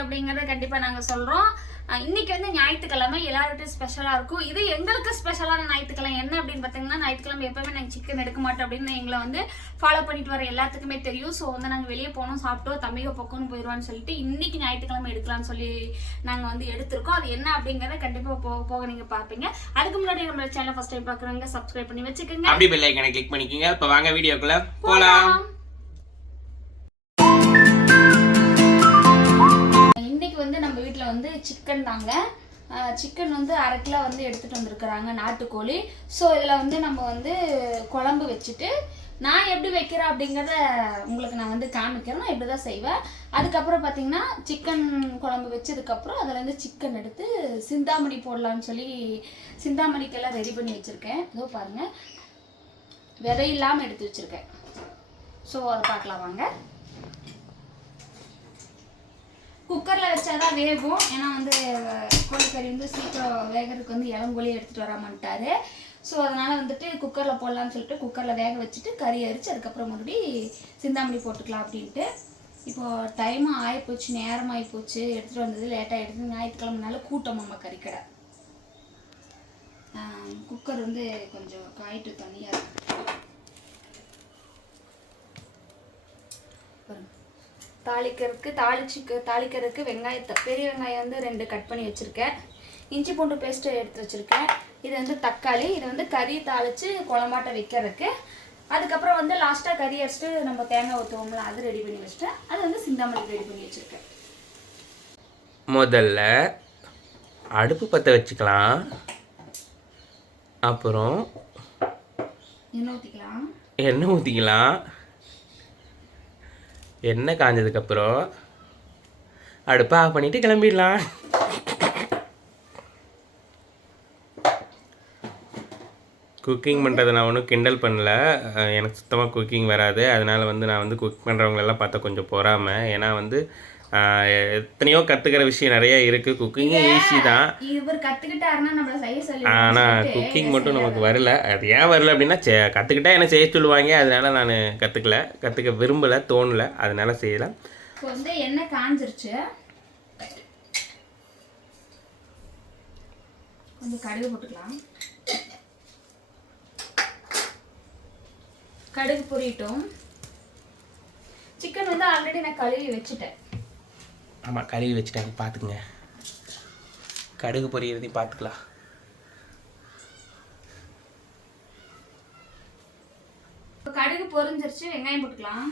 அப்படிங்கறத கண்டிப்பா நாங்க சொல்றோம். அஹ் இன்னைக்கு வந்து ஞாயிற்றுக்கிழமை எல்லார்கிட்டையும் ஸ்பெஷலா இருக்கும். இது எங்களுக்கு ஸ்பெஷலான ஞாயிற்றுக்கிழமை என்ன அப்படின்னு பார்த்தீங்கன்னா ஞாயிற்றுக்கிழமை எப்பவுமே நாங்கள் சிக்கன் எடுக்க மாட்டோம் அப்படின்னு எங்களை வந்து ஃபாலோ பண்ணிட்டு வர எல்லாத்துக்குமே தெரியும். ஸோ வந்து நாங்கள் வெளியே போனோம் சாப்பிட்டோம் தம்பிக பக்கம்னு போயிடுவான்னு சொல்லிட்டு இன்னைக்கு ஞாயிற்றுக்கிழமை எடுக்கலாம்னு சொல்லி நாங்கள் வந்து எடுத்திருக்கோம். அது என்ன அப்படிங்கறத கண்டிப்பா போக போக நீங்க பார்ப்பீங்க அதுக்கு முன்னாடி நம்ம சேனல் ஃபர்ஸ்ட் டைம் பார்க்குறவங்க சப்ஸ்கிரைப் பண்ணி வச்சுக்கோங்க. அப்படி பெல் ஐக்கனை கிளிக் பண்ணிக்கோங்க. இப்போ வாங்க வீடியோக்குள்ள போலாம். வந்து நம்ம வீட்டில் வந்து சிக்கன் தாங்க. சிக்கன் வந்து அரை கிலோ வந்து எடுத்துகிட்டு வந்திருக்கிறாங்க நாட்டுக்கோழி. ஸோ இதில் வந்து நம்ம வந்து குழம்பு வச்சுட்டு நான் எப்படி வைக்கிறேன் அப்படிங்கிறத உங்களுக்கு நான் வந்து காமிக்கிறேன். நான் இப்படி தான் செய்வேன். அதுக்கப்புறம் பார்த்தீங்கன்னா சிக்கன் குழம்பு வச்சதுக்கப்புறம் அதில் சிக்கன் எடுத்து சிந்தாமணி போடலான்னு சொல்லி சிந்தாமணிக்கெல்லாம் ரெடி பண்ணி வச்சுருக்கேன். இதோ பாருங்கள் விதை இல்லாமல் எடுத்து வச்சுருக்கேன். ஸோ அதை பார்க்கலாம் வாங்க. குக்கரில் வச்சாதான் வேகும். ஏன்னா வந்து கோழிக்கறி வந்து சீக்கிரம் வேகிறதுக்கு வந்து இளங்கோழி எடுத்துகிட்டு வராமட்டாரு ஸோ அதனால் வந்துட்டு குக்கரில் போடலான்னு சொல்லிட்டு குக்கரில் வேக வச்சுட்டு கறி அரிச்சு அதுக்கப்புறம் மறுபடி சிந்தாமணி போட்டுக்கலாம் அப்படின்ட்டு. இப்போது டைமும் ஆகிப்போச்சு நேரம் ஆகிப்போச்சு எடுத்துகிட்டு வந்தது லேட்டாக எடுத்து ஞாயிற்றுக்கிழமைனால கூட்டம் அம்மா கறிக்கடை. குக்கர் வந்து கொஞ்சம் காயிட்டு தனியாக இருக்கு. தாளிக்கிறதுக்கு தாளிச்சுக்கு தாளிக்கிறதுக்கு வெங்காயத்தை பெரிய வெங்காயம் வந்து ரெண்டு கட் பண்ணி வச்சுருக்கேன். இஞ்சி பூண்டு பேஸ்ட்டு எடுத்து வச்சுருக்கேன். இது வந்து தக்காளி இது வந்து கறி தாளித்து குழம்பாட்ட வைக்கிறதுக்கு. அதுக்கப்புறம் வந்து லாஸ்ட்டாக கறி அடிச்சுட்டு நம்ம தேங்காய் ஊற்றுவோம்ல அது ரெடி பண்ணி வச்சுட்டேன் அது வந்து சிந்தாமணி ரெடி பண்ணி வச்சுருக்கேன். முதல்ல அடுப்பு பற்ற வச்சுக்கலாம். அப்புறம் எண்ணெய் ஊற்றிக்கலாம் எண்ணெய் ஊற்றிக்கலாம் எண்ணெய் காஞ்சதுக்கப்புறம் அடுப்பை ஆஃப் பண்ணிட்டு கிளம்பிடலாம். குக்கிங் பண்ணுறதை நான் ஒன்றும் கிண்டல் பண்ணல. எனக்கு சுத்தமாக குக்கிங் வராது. அதனால் வந்து நான் வந்து குக் பண்ணுறவங்களெல்லாம் பார்த்தா கொஞ்சம் பொறாமல் ஏன்னா வந்து எத்தனையோ கற்றுக்கிற விஷயம் நிறைய இருக்குது குக்கிங்கும் ஈஸி தான். ஆனால் குக்கிங் மட்டும் நமக்கு வரல. அது ஏன் வரல அப்படின்னா செ கற்றுக்கிட்டா என்ன செய்ய சொல்லுவாங்க. அதனால நான் கற்றுக்கல கற்றுக்க விரும்பலை தோணலை. அதனால செய்யலை. வந்து எண்ணெய் காஞ்சிருச்சு. கொஞ்சம் கடுகு போட்டுக்கலாம். கடுகு பொரியட்டும். சிக்கன் வந்து ஆல்ரெடி நான் கழுவி வச்சுட்டேன். ஆமாம் கழுவி வச்சுட்டாங்க பார்த்துக்குங்க கடுகு பொரியறதையும் பார்த்துக்கலாம் இப்போ கடுகு பொரிஞ்சிருச்சு வெங்காயம் போட்டுக்கலாம்.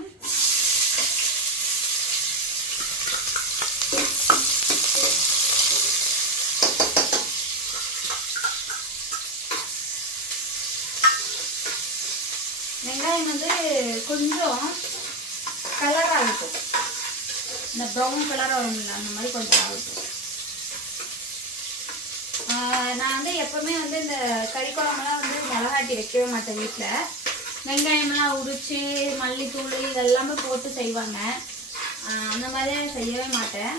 வெங்காயம் வந்து கொஞ்சம் கலராக இருக்கும் இந்த ப்ரௌன் கலராக வரும்ல அந்த மாதிரி கொஞ்சம் ஆகட்டும் நான் வந்து எப்பவுமே வந்து இந்த கறி குழம்புலாம் வந்து மிளகாட்டி வைக்கவே மாட்டேன் வீட்டில் வெங்காயம்லாம் உரிச்சு மல்லித்தூள் இதெல்லாமே போட்டு செய்வாங்க. அந்த மாதிரி செய்யவே மாட்டேன்.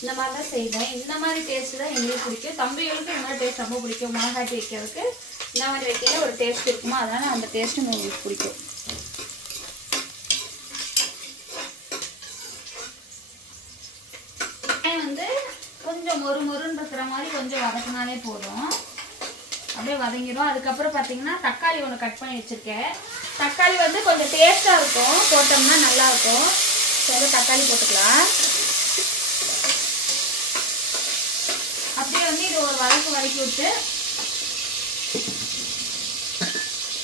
இந்த மாதிரி தான் செய்வேன். இந்த மாதிரி டேஸ்ட்டு தான் எங்களுக்கு பிடிக்கும். தம்பிகளுக்கு இந்த மாதிரி டேஸ்ட் ரொம்ப பிடிக்கும். மிளகாட்டி வைக்கிறதுக்கு இந்த மாதிரி வைக்கிற ஒரு டேஸ்ட் இருக்குமோ அதனால் அந்த டேஸ்ட்டு எங்களுக்கு பிடிக்கும் வெங்காயம் வந்து கொஞ்சம் மொறு மொறுன்னு இருக்கிற மாதிரி கொஞ்சம் வதக்கினாலே போதும். அப்படியே வதங்கிடும் அதுக்கப்புறம் பார்த்தீங்கன்னா தக்காளி ஒன்று கட் பண்ணி வச்சுருக்கேன். தக்காளி வந்து கொஞ்சம் டேஸ்ட்டாக இருக்கும். போட்டோம்னா நல்லாயிருக்கும் சரி தக்காளி போட்டுக்கலாம். அப்படியே வந்து இது ஒரு வதக்கு வதக்கி விட்டு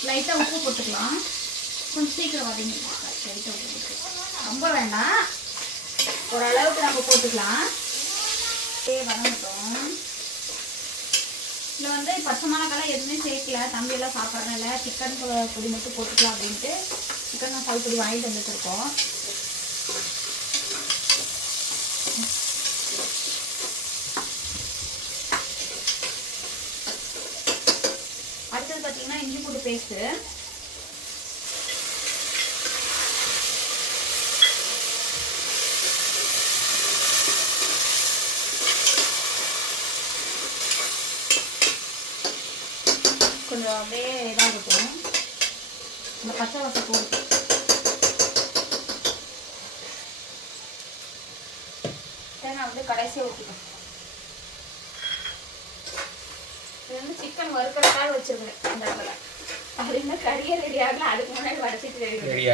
லைட்டாக உப்பு போட்டுக்கலாம். கொஞ்சம் சீக்கிரம் வதங்கிக்கலாம் லைட்டாக உப்பு ரொம்ப வேண்டாம். ஓரளவுக்கு நம்ம போட்டுக்கலாம். அப்படியே வதங்கட்டும் இதில் வந்து பச்சை மிளகாலாம் எதுவுமே சேர்க்கல. தம்பியெல்லாம் சாப்பிட்றதில்ல சிக்கன் பொடி மட்டும் போட்டுக்கலாம் அப்படின்ட்டு சிக்கன் மசால் பொடி வாங்கிட்டு வந்துட்டுருக்கோம். அடுத்தது பார்த்தீங்கன்னா இஞ்சி பூண்டு பேஸ்ட்டு கொஞ்சம் அப்படியே இதாகட்டும் இந்த பச்சை வாசம் போகும் தேங்காய் வந்து கடைசியாக ஊற்றிக்கணும் இது வந்து சிக்கன் வறுக்கிறதுக்காக வச்சிருக்கேன் இந்த இடத்துல. அப்படின்னா கறியே ரெடி அதுக்கு முன்னாடி வடிச்சிட்டு ரெடி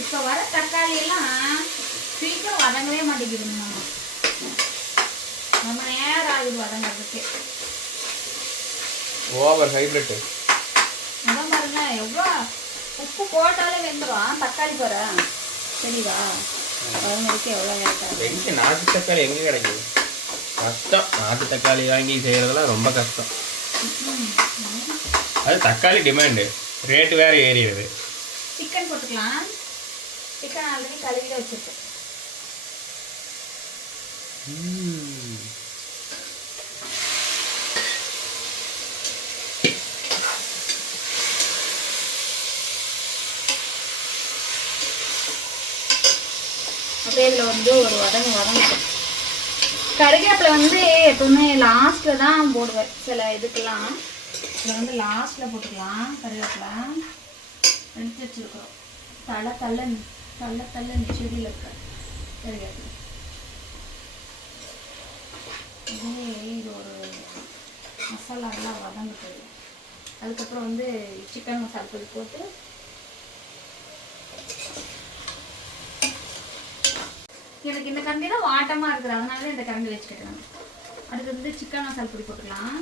இப்போ வர தக்காளி எல்லாம் சீக்கிரம் வதங்கவே ரொம்ப நேரம் ஆகுது வதங்கிறதுக்கு ஓவர் ஹைப்ரிட் அதான் பாருங்க எவ்வளோ உப்பு போட்டாலே வெந்துடும் தக்காளி போற. தெரியுதா வதங்கிறதுக்கு எவ்வளோ லேட்டாக எங்க நாட்டு தக்காளி எங்க கிடைக்குது? கஷ்டம். நாட்டு தக்காளி வாங்கி செய்யறதெல்லாம் ரொம்ப கஷ்டம். அது தக்காளி டிமாண்டு ரேட்டு வேற ஏறிடுது. சிக்கன் போட்டுக்கலாம். சிக்கன் ஆல்ரெடி கழுவி தான் வச்சிருக்கேன் அப்படியே இதில் வந்து ஒரு வதங்க வதங்கட்டும் கருவேப்பிலை வந்து எப்பவுமே லாஸ்ட்டில் தான் போடுவேன் சில இதுக்கெல்லாம். இதில் வந்து லாஸ்ட்டில் போட்டுக்கலாம் கருவேப்பிலை எடுத்து வச்சுருக்கோம் தலை தள்ள தள்ள தள்ள செடியில் இருக்க கருவேப்பிலை இதுவே இது ஒரு மசாலாலாம் வதங்குது. வதங்கிட்டு அதுக்கப்புறம் வந்து சிக்கன் மசாலா பொடி போட்டு எனக்கு இந்த கரண்டி தான் வாட்டமாக இருக்குது. அதனால இந்த கரண்டி வச்சுக்கிட்டேன். அடுத்து வந்து சிக்கன் மசாலா பொடி போட்டுக்கலாம்.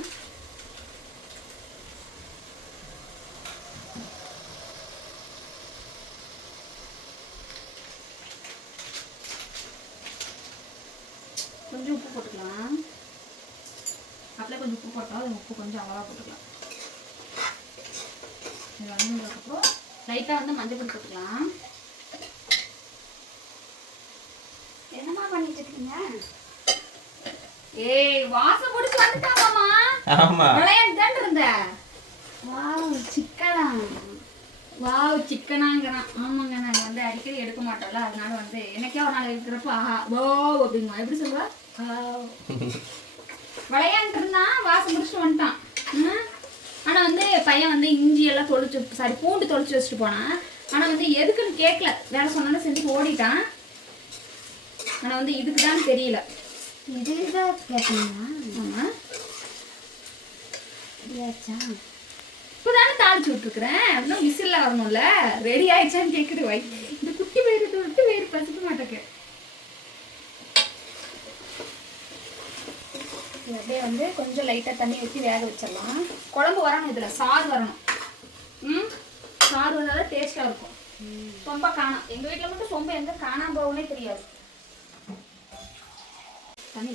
கொஞ்சம் உப்பு போட்டுக்கலாம். அப்படியே கொஞ்சம் உப்பு போட்டோம் அது உப்பு கொஞ்சம் அளவாக போட்டுக்கலாம். இது வந்ததுக்கப்புறம் லைட்டாக வந்து மஞ்சள் பொடி போட்டுக்கலாம் என்னம்மா பண்ணிட்டு இருக்கீங்க ஏய் வாசம் பிடிச்சி வந்துட்டாமாமா ஆமா. விளையாண்டு தான் இருந்த. வாவ் சிக்கனா வாவ் சிக்கனாங்கிறான். ஆமாங்க நாங்கள் வந்து அடிக்கடி எடுக்க மாட்டோம்ல அதனால வந்து என்னைக்கே ஒரு நாள் இருக்கிறப்ப ஆஹா வோ அப்படிங்க எப்படி சொல்லுவா. விளையாண்டு இருந்தான் வாசம் முடிச்சுட்டு வந்துட்டான். ம்? ஆனா வந்து பையன் வந்து இஞ்சி எல்லாம் தொளிச்சு சாரி பூண்டு தொளிச்சு வச்சுட்டு போனான். ஆனா வந்து எதுக்குன்னு கேட்கல. வேலை சொன்னாலும் செஞ்சு ஓடிட்டான். ஆனா வந்து இதுக்கு தான் தெரியல. இதுதான் கேட்டீங்களா? ஆமா. இல்லையாச்சா இப்போதானே தாளிச்சு விட்டுருக்குறேன். இன்னும் விசில்ல வரணும்ல. ரெடி ஆயிடுச்சான்னு கேட்குது வை. இந்த குட்டி வயிறு விட்டு வயிறு பசிக்க மாட்டேங்க அப்படியே வந்து கொஞ்சம் லைட்டாக தண்ணி ஊற்றி வேக வச்சிடலாம். குழம்பு வரணும் இதில் சாறு வரணும். ம்? சாறு வந்தால் தான் டேஸ்ட்டாக இருக்கும். ரொம்ப காணாம் எங்கள் வீட்டில் மட்டும் சொம்ப எங்கே காணாம போகணும்னே தெரியாது. தண்ணி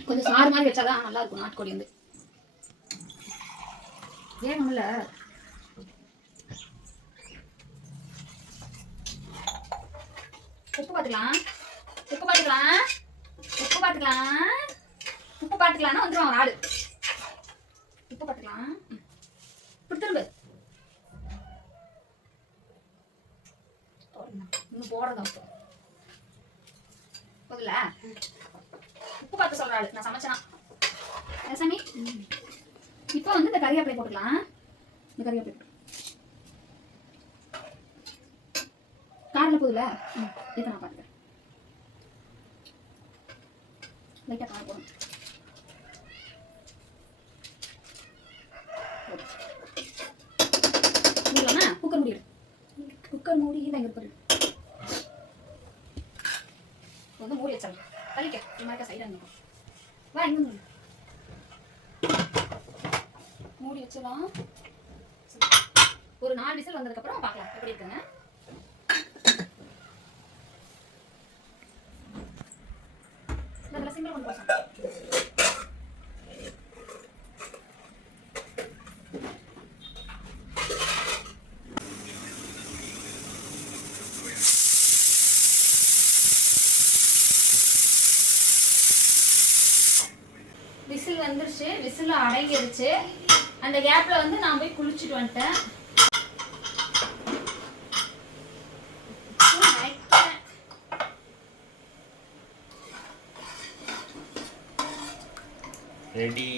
கொஞ்சம் சாறு மாதிரி வச்சாதான் நல்லா இருக்கும் நாட்டுக்கோழி வந்து. வேணும்ல உப்பு பார்த்துக்கலாம் உப்பு பார்த்துக்கலாம் உப்பு பார்த்துக்கலாம் உப்பு பார்த்துக்கலாம்னா வந்துடும் ஆடு உப்பு பார்த்துக்கலாம் ம். இப்படி திரும்ப இன்னும் போடுறதா உப்பு போதுல உப்பு பார்த்து சொல்றாரு நான் சமைச்சனா. சாமி இப்போ வந்து இந்த கறிவேப்பிலை போட்டுக்கலாம். இந்த கறிவேப்பிலை போட்டு. காரில் போதுல? இதை நான் பார்த்துக்கிறேன் லைட்டாக காரம் போடணும். குக்கர் மூடி எடு 모르겠잖아. 빨리 깨. 주말 가서 வந்து மூடி வச்சிடலாம் தள்ளிக்க இது 모르겠잖아. சைடாக வா மூடி வச்சிடலாம் ஒரு நாலு விசில் வந்ததுக்கப்புறம் பார்க்கலாம் எப்படி இருக்குங்க இதில் சிங்கிள் கொண்டு போசம் விசில் வந்துருச்சு விசில் அடங்கிருச்சு. அந்த கேப்ல வந்து நான் போய் குளிச்சுட்டு வந்துட்டேன். ரெடி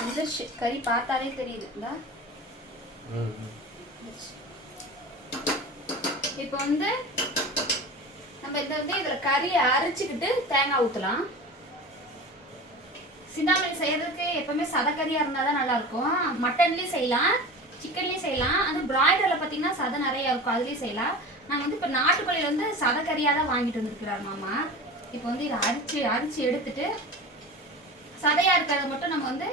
வந்துருச்சு. கறி பார்த்தாலே தெரியுது. இந்தா. இப்போ வந்து நம்ம இதை வந்து இதில் கறியை அரைச்சிக்கிட்டு தேங்காய் ஊற்றலாம் சிந்தாமணி செய்யறதுக்கு எப்பவுமே சதக்கறியாக இருந்தால் தான் நல்லாயிருக்கும் மட்டன்லேயும் செய்யலாம் சிக்கன்லேயும் செய்யலாம். அது பிராய்லரில் பார்த்தீங்கன்னா சதை நிறைய இருக்கும் அதுலேயும் செய்யலாம். நாங்கள் வந்து இப்போ நாட்டுக்கோழியில் வந்து சதக்கறியாக தான் வாங்கிட்டு வந்திருக்கிறார் மாமா. இப்போ வந்து இதை அரிச்சு அரிச்சு எடுத்துட்டு சதையாக இருக்கிறத மட்டும் நம்ம வந்து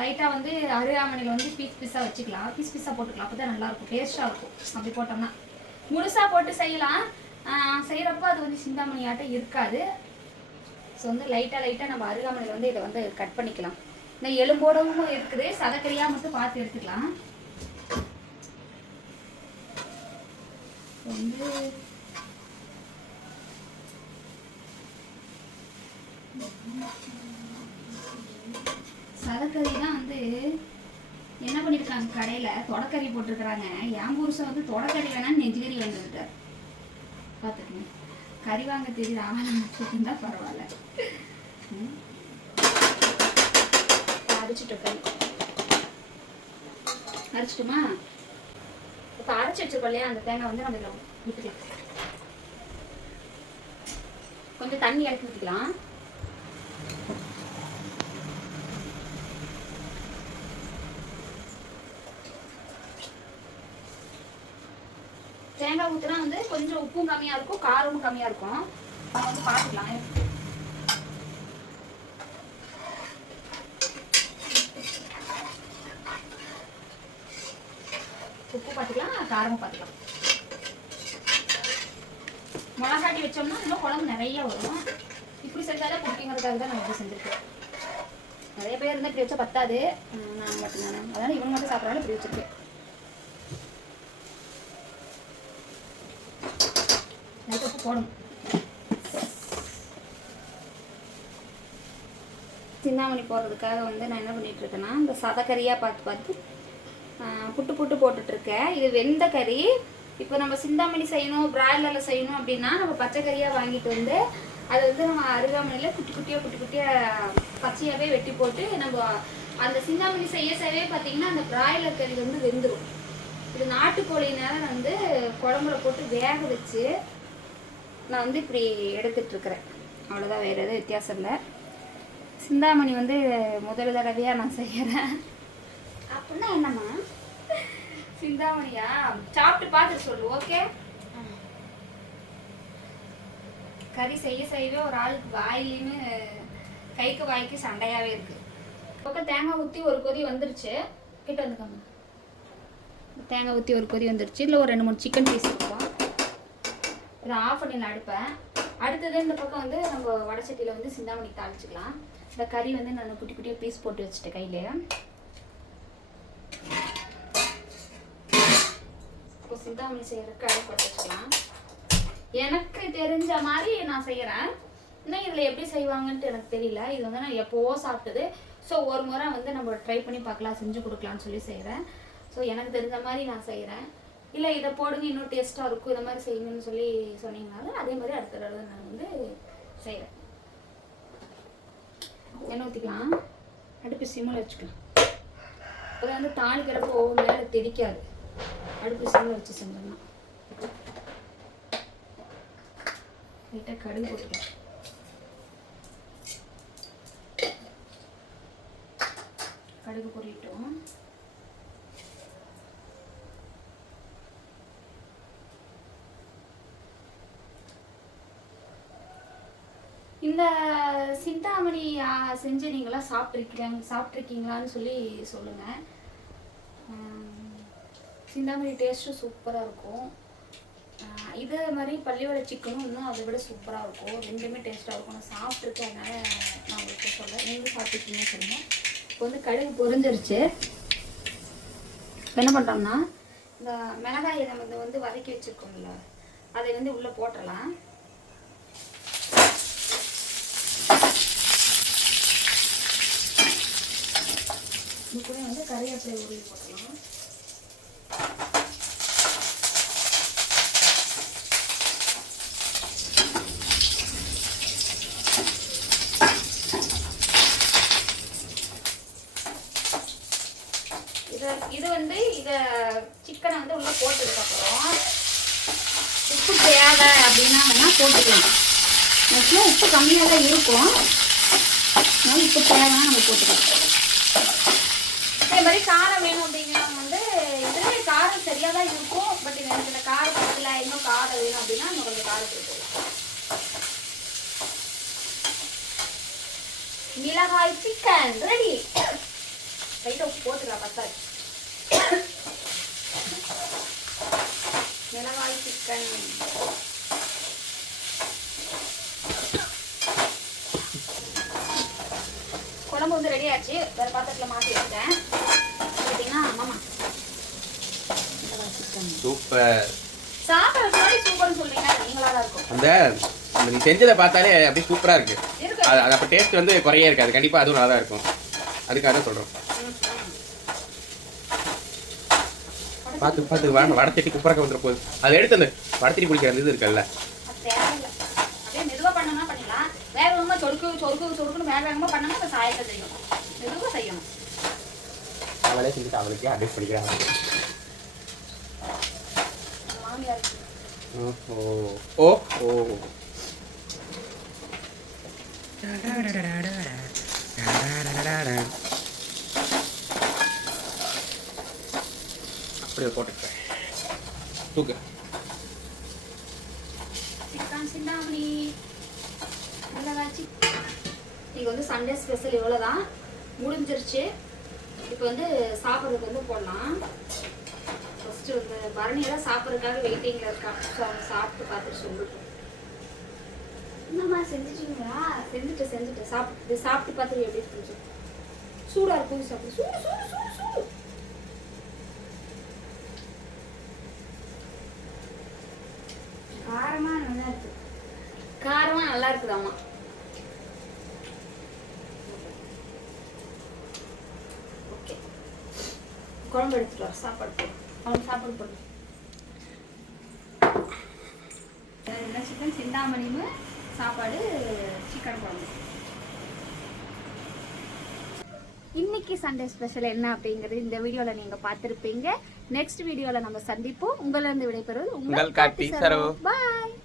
லைட்டாக வந்து அருகாமணியில் வந்து பீஸ் பீஸாக வச்சுக்கலாம். பீஸ் பீஸாக போட்டுக்கலாம். அப்போ தான் நல்லாயிருக்கும் டேஸ்ட்டாக இருக்கும். அப்படி போட்டோம்னா. முழுசாக போட்டு செய்யலாம். செய்கிறப்ப அது வந்து சிந்தாமணியாட்டம் இருக்காது. ஸோ வந்து லைட்டாக லைட்டாக நம்ம அருகாமனையில் வந்து இதை வந்து கட் பண்ணிக்கலாம். இந்த எலும்போடவும் இருக்குது. சதக்கறியாக மட்டும் பார்த்து எடுத்துக்கலாம். வந்து சதக்கறி தான் வந்து என்ன பண்ணியிருக்காங்க கடையில்? தொடக்கறி போட்டிருக்கிறாங்க. என் புருஷன் வந்து தொடக்கறி வேணாம்னு நெஞ்சுக்கறி வந்துட்டார். பார்த்துக்கங்க. கறி வாங்க தெரியுது ஆள் தான் பரவாயில்ல. அரைச்சிட்டோம் கறி அரைச்சிட்டுமா? இப்போ அரைச்சி வச்சிருக்கோம் இல்லையா? அந்த தேங்காய் வந்து நம்ம இதில் கொஞ்சம் தண்ணி இறக்கி ஊற்றிக்கலாம் தேங்காய் ஊற்றினா வந்து கொஞ்சம் உப்பும் கம்மியாக இருக்கும் காரமும் கம்மியாக இருக்கும். நம்ம வந்து பார்த்துக்கலாம் உப்பு பார்த்துக்கலாம் காரமும் பார்த்துக்கலாம் மிளகாட்டி வச்சோம்னா இன்னும் குழம்பு நிறைய வரும். இப்படி செஞ்சாலே பிடிக்குங்கிறதுக்காக தான் நான் இப்படி செஞ்சுருக்கேன். நிறைய பேர் இருந்தால் இப்படி வச்சா பத்தாது. நான் மட்டும் நான் அதனால் இவங்க மட்டும் சாப்பிட்றாலும் இப்படி வச்சுருக்கேன். லைட்டாக உப்பு போடணும். சிந்தாமணி போடுறதுக்காக வந்து நான் என்ன பண்ணிகிட்ருக்கேன்னா இந்த சதக்கறியாக பார்த்து பார்த்து புட்டு புட்டு போட்டுட்ருக்கேன். இது வெந்த கறி. இப்போ நம்ம சிந்தாமணி செய்யணும் பிராய்லரில் செய்யணும் அப்படின்னா நம்ம பச்சை கறியாக வாங்கிட்டு வந்து அதை வந்து நம்ம அருகாமனையில் குட்டி குட்டியாக குட்டி குட்டியாக பச்சையாகவே வெட்டி போட்டு நம்ம அந்த சிந்தாமணி செய்ய செய்யவே பார்த்தீங்கன்னா அந்த பிராய்லர் கறி வந்து வெந்துடும் இது நாட்டுக்கோழினால வந்து குழம்புல போட்டு வேக வச்சு நான் வந்து இப்படி எடுத்துட்ருக்கிறேன். அவ்வளோதான் வேறு எதுவும் வித்தியாசம் இல்லை. சிந்தாமணி வந்து முதல் தடவையாக நான் செய்கிறேன் அப்படின்னா என்னம்மா? சிந்தாமணியா? சாப்பிட்டு பார்த்துட்டு சொல்லு ஓகே கறி செய்ய செய்யவே ஒரு ஆளுக்கு வாயிலின்னு கைக்கு வாய்க்கு சண்டையாகவே இருக்கு. பக்கம் தேங்காய் ஊற்றி ஒரு கொதி வந்துருச்சு. கிட்ட வந்துக்கோங்க. தேங்காய் ஊற்றி ஒரு கொதி வந்துருச்சு. இல்லை ஒரு ரெண்டு மூணு சிக்கன் பீஸ் இருக்கும். இதை ஆஃப் பண்ணிடலாம் அடுப்பேன் அடுத்தது இந்த பக்கம் வந்து நம்ம வடச்சட்டியில் வந்து சிந்தாமணி தாளிச்சிக்கலாம். இந்த கறி வந்து நான் குட்டி குட்டியாக பீஸ் போட்டு வச்சுட்டேன் கையிலேயே இப்போ சிந்தாமணி செய்யறதுக்கு அடுப்பு பற்ற வச்சுக்கலாம் எனக்கு தெரிஞ்ச மாதிரி நான் செய்கிறேன் இன்னும் இதில் எப்படி செய்வாங்கன்ட்டு எனக்கு தெரியல. இது வந்து நான் எப்போவோ சாப்பிட்டது. ஸோ ஒரு முறை வந்து நம்ம ட்ரை பண்ணி பார்க்கலாம் செஞ்சு கொடுக்கலாம்னு சொல்லி செய்கிறேன் ஸோ எனக்கு தெரிஞ்ச மாதிரி நான் செய்கிறேன் இல்லை இதை போடுங்க இன்னும் டேஸ்ட்டாக இருக்கும். இந்த மாதிரி செய்யுங்கன்னு சொல்லி சொன்னீங்கனாலும் அதே மாதிரி அடுத்த தடவை நான் வந்து செய்கிறேன் எண்ணெய் ஊற்றிக்கலாம் அடுப்பு சிம்மில் வச்சுக்கலாம். அப்போ வந்து தாளிக்கிறப்போ மேலே தெரிக்காது அடுப்பு சிம்மில் வச்சு செஞ்சிடலாம் லைட்டாக கடுகு போட்டுக்கலாம். கடுகு பொரியட்டும் இந்த சிந்தாமணி செஞ்சு நீங்களாம் சாப்பிட்ருக்கீங்க சாப்பிட்ருக்கீங்களான்னு சொல்லி சொல்லுங்கள் சிந்தாமணி டேஸ்ட்டும் சூப்பராக இருக்கும். இதே மாதிரி பள்ளியோட சிக்கனும் இன்னும் அதை விட சூப்பராக இருக்கும். ரெண்டுமே டேஸ்ட்டாக இருக்கும். நான் சாப்பிட்ருக்கேன் அதனால் நான் உங்களுக்கு சொல்கிறேன் நீங்களும் சாப்பிட்ருக்கீங்கன்னு சொல்லுங்கள் இப்போ வந்து கடுகு பொறிஞ்சிருச்சு என்ன பண்ணுறோம்னா இந்த மிளகாயை நம்ம இதை வந்து வதக்கி வச்சுருக்கோம்ல அதை வந்து உள்ளே போட்டுடலாம் இது கூட வந்து கறிவேப்பிலை உருவி இது வந்து இதை சிக்கனை வந்து உள்ளே போட்டதுக்கப்புறம் உப்பு தேவை அப்படின்னா வேணால் போட்டுக்கலாம். மோஸ்ட்லியாக உப்பு கம்மியாக தான் இருக்கும். அதனால் உப்பு தேவைன்னா நம்ம போட்டுக்கலாம். அதே மாதிரி காரம் வேணும் சரியாக தான் இருக்கும். பட் எனக்கு இந்த காரம் பத்தல இன்னும் காரம் வேணும் அப்படின்னா நம்ம கொஞ்சம் காரம் போட்டுக்கலாம் மிளகாய் சிக்கன் ரெடி லைட்டாக போட்டுக்கலாம் பத்தாது. மிளகாய் சிக்கன் குழம்பு வந்து ரெடி ஆச்சு வேறு பாத்திரத்தில் மாற்றி வச்சுட்டேன். பார்த்தீங்கன்னா மாமா சூப்பர். அந்த நீ செஞ்சதை பார்த்தாலே அப்படியே சூப்பராக இருக்கு. அது அது அப்போ டேஸ்ட் வந்து குறையே இருக்காது. கண்டிப்பாக அதுவும் நல்லா தான் இருக்கும். அதுக்காக தான் சொல்கிறோம் பார்த்து பார்த்து வட வடச்சட்டி குப்பரக்க வந்துட போகுது அதை எடுத்து அந்த வடச்சட்டி குடிக்கிற அந்த இது இருக்குல்ல. அவளே செஞ்சுட்டு அவளுக்கே அட்வைஸ் பண்ணிக்கிறாங்க. எங்க மாமியார் ஓ ஓ ஓ அப்படியே போட்டுக்கிறேன் தூக்கு. சிக்கன் சிந்தாமணி மிளகாய் வந்து சண்டே ஸ்பெஷல் இவ்வளோ தான் முடிஞ்சிருச்சு. இப்போ வந்து சாப்பிட்றதுக்கு வந்து போடலாம். ஃபஸ்ட்டு வந்து பரணியெல்லாம் சாப்பிட்றதுக்காக வெயிட்டிங்கில் இருக்கா. ஸோ அவங்க சாப்பிட்டு பார்த்துட்டு சொல்லிட்டோம் என்னம்மா செஞ்சுட்டீங்களா? செஞ்சுட்டு செஞ்சுட்டு சாப்பிட்டு சாப்பிட்டு பார்த்துட்டு எப்படி இருக்குன்னு சூடாக இருக்கும் சாப்பிடு. சூடு சூடு சூடு சூடு. காரமா நல்லா இருக்கு. காரமா நல்லா இருக்குதாம்மா. குழம்பு எடுத்துட்டு வர சாப்பாடு போடு. அவனுக்கு சாப்பாடு போடு என்ன சிக்கன் சிந்தாமணியும் சாப்பாடு சிக்கன் குழம்பு. இன்னைக்கு சண்டே ஸ்பெஷல் என்ன அப்படிங்கிறது இந்த வீடியோவில் நீங்கள் பார்த்துருப்பீங்க. நெக்ஸ்ட் வீடியோவில் நம்ம சந்திப்போம். உங்களிருந்து விடைபெறுவது உங்கள் சரோ. பாய்